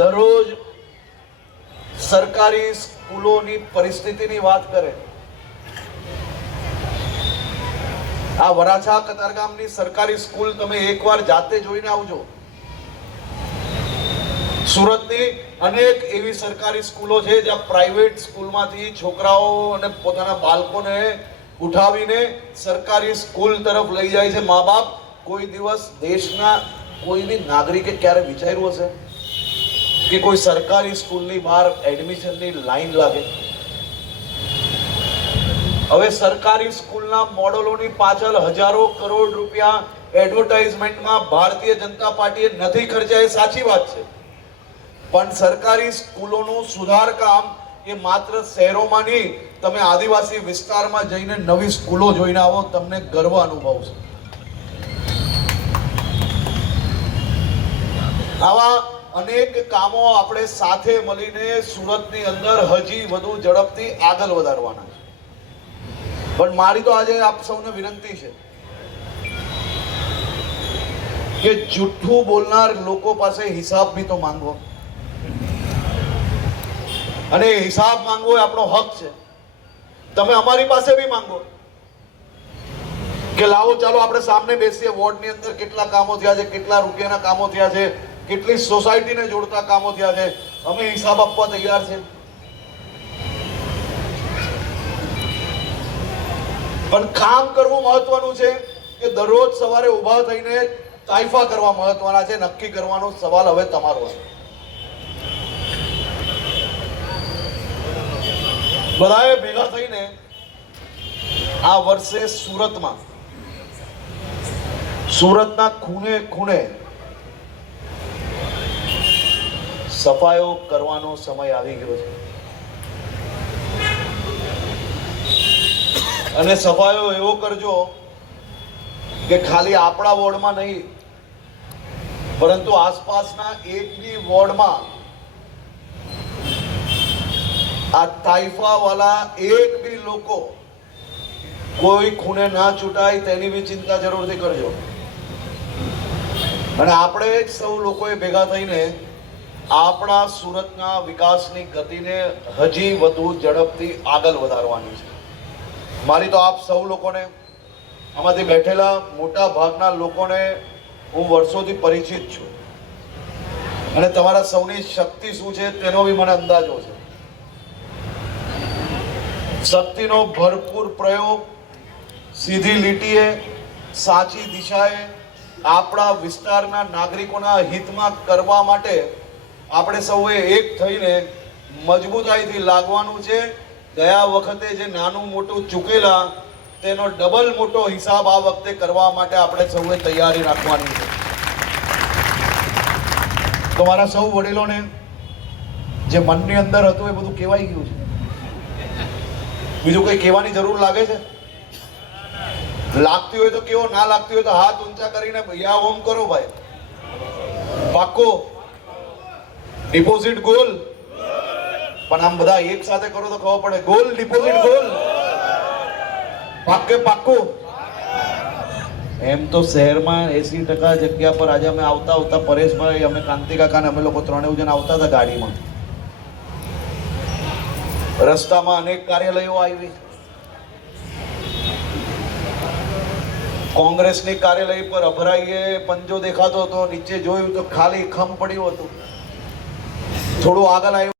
દરરોજ સરકારી સ્કૂલોની પરિસ્થિતિની વાત કરે. આ વરાછા કતારગામની સરકારી સ્કૂલ તમે એકવાર જાતે જોઈને આવજો. સુરતની અનેક એવી સરકારી સ્કૂલો છે જ્યાં પ્રાઇવેટ સ્કૂલમાંથી છોકરાઓ અને પોતાના બાળકોને ઉઠાવીને સરકારી સ્કૂલ તરફ લઈ જાય છે મા બાપ. કોઈ દિવસ દેશના કોઈ બી નાગરિકે ક્યારે વિચાર્યું હશે કે કોઈ સરકારી સ્કૂલની બહાર એડમિશનની લાઈન લાગે? હવે સરકારી સ્કૂલના મોડલોની પાછળ હજારો કરોડ રૂપિયા એડવર્ટાઇઝમેન્ટમાં ભારતીય જનતા પાર્ટીએ નથી ખર્ચ્યા, એ સાચી વાત છે. પણ સરકારી સ્કૂલોનું સુધાર કામ એ માત્ર શહેરોમાં નહીં, તમે આદિવાસી વિસ્તારમાં જઈને નવી સ્કૂલો જોઈને આવો, તમને ગર્વ અનુભવશે. આવા અનેક કામો આપણે સાથે મળીને સુરતની અંદર હજી વધુ ઝડપથી આગળ વધારવાના છે. પણ મારી તો આજે આપ સૌને વિનંતી છે કે જૂઠું બોલનાર લોકો પાસે હિસાબ બી તો માંગવો, અને હિસાબ માંગવો એ આપણો હક છે. તમે અમારી પાસે બી માંગો કે લાવો ચાલો આપણે સામે બેસીએ, વોર્ડની અંદર કેટલા કામો થયા છે, કેટલા રૂપિયાના કામો થયા છે, કેટલી સોસાયટીને જોડતા કામો થયા છે, અમે હિસાબ આપવા તૈયાર છે. પણ કામ કરવું મહત્વનું છે કે દરરોજ સવારે ઊભા થઈને તાઇફા કરવા મહત્વના છે. નક્કી કરવાનો સવાલ હવે તમારો છે. બધાએ ભેગા થઈને આ વર્ષે સુરતના ખૂણે ખૂણે સફાઈઓ કરવાનો સમય આવી ગયો છે. અને સફાઈઓ એવો કરજો કે ખાલી આપણા વોર્ડમાં નહીં, પરંતુ આસપાસના એક બી વોર્ડમાં આ તાઇફા વાળા એક બી લોકો કોઈ ખૂણે ના છૂટાય તેની બી ચિંતા જરૂરથી કરજો. અને આપણે સૌ લોકોએ ભેગા થઈને આપણા સુરતના વિકાસની ગતિને હજી વધુ ઝડપથી આગળ વધારવાની છે. મારી તો આપ સૌ લોકોને, આમાંથી બેઠેલા મોટા ભાગના લોકોને હું વર્ષોથી પરિચિત છું, અને તમારા સૌની શક્તિ શું છે તેનો બી મને અંદાજો છે. શક્તિનો ભરપૂર પ્રયોગ સીધી લીટીએ, સાચી દિશાએ આપણા વિસ્તારના નાગરિકોના હિતમાં કરવા માટે આપણે સૌએ એક થઈને મજબૂતાઈથી લાગવાનું છે. ગયા વખતે જે નાનું મોટું ચૂકેલા તેનો ડબલ મોટો હિસાબ આ વખતે કરવા માટે આપણે સૌએ તૈયારી રાખવાની છે. તો મારા સૌ વડીલોને જે મનની અંદર હતું એ બધું કહેવાઈ ગયું છે. બીજું કઈ કહેવાની જરૂર લાગે છે? લાગતી હોય તો કેવો, ના લાગતી હોય તો હાથ ઊંચા કરીને યા ઓમ કરો ભાઈ. પાક્કો ડિપોઝિટ ગોલ. પણ આમ બધા એક સાથે કરો તો ખબર પડે. ગોલ, ડિપોઝિટ ગોલ, પાક્કે પાક્કું. એમ તો શહેરમાં 80% જગ્યા પર આજે અમે આવતા પરેશભાઈ, અમે કાંતિ કાકા ને અમે લોકો ત્રણેય જણ આવતા હતા ગાડીમાં. રસ્તામાં અનેક કાર્યાલયો આવી. કોંગ્રેસની કાર્યાલય પર અભરાઈએ પંજો દેખાતો હતો, નીચે જોયું તો ખાલી ખમ પડ્યું હતું. થોડું આગળ આવ્યું